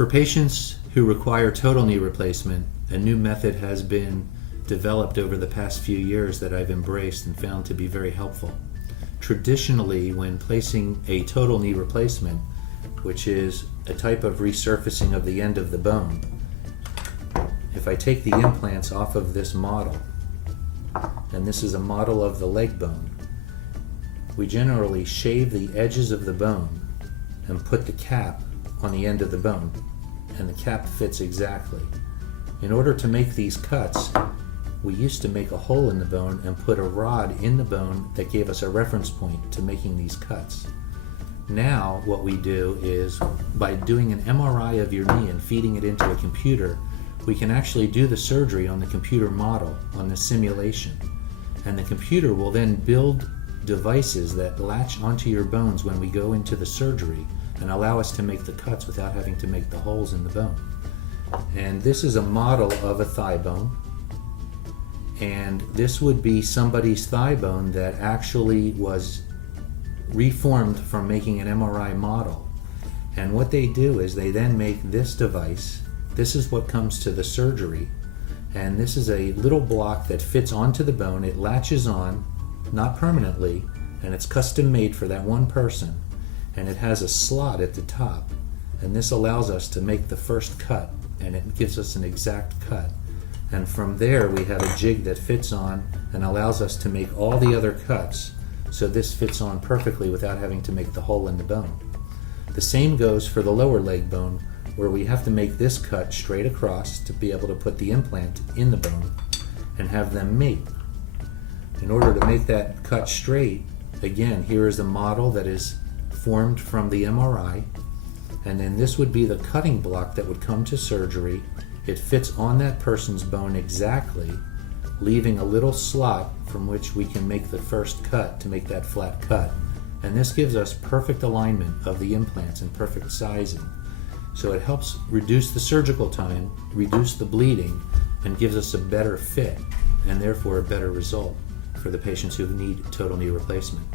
For patients who require total knee replacement, a new method has been developed over the past few years that I've embraced and found to be very helpful. Traditionally, when placing a total knee replacement, which is a type of resurfacing of the end of the bone, if I take the implants off of this model, and this is a model of the leg bone, we generally shave the edges of the bone and put the cap on the end of the bone, and the cap fits exactly. In order to make these cuts, we used to make a hole in the bone and put a rod in the bone that gave us a reference point to making these cuts. Now what we do is, by doing an MRI of your knee and feeding it into a computer, we can actually do the surgery on the computer model, on the simulation. And the computer will then build devices that latch onto your bones when we go into the surgery and allow us to make the cuts without having to make the holes in the bone. And this is a model of a thigh bone. And this would be somebody's thigh bone that actually was reformed from making an MRI model. And what they do is they then make this device. This is what comes to the surgery. And this is a little block that fits onto the bone. It latches on, not permanently, and it's custom made for that one person. And it has a slot at the top. And this allows us to make the first cut, and it gives us an exact cut. And from there we have a jig that fits on and allows us to make all the other cuts, so this fits on perfectly without having to make the hole in the bone. The same goes for the lower leg bone, where we have to make this cut straight across to be able to put the implant in the bone and have them mate. In order to make that cut straight, again, here is a model that is formed from the MRI, and then this would be the cutting block that would come to surgery. It fits on that person's bone exactly, leaving a little slot from which we can make the first cut to make that flat cut. And this gives us perfect alignment of the implants and perfect sizing. So it helps reduce the surgical time, reduce the bleeding, and gives us a better fit, and therefore a better result for the patients who need total knee replacement.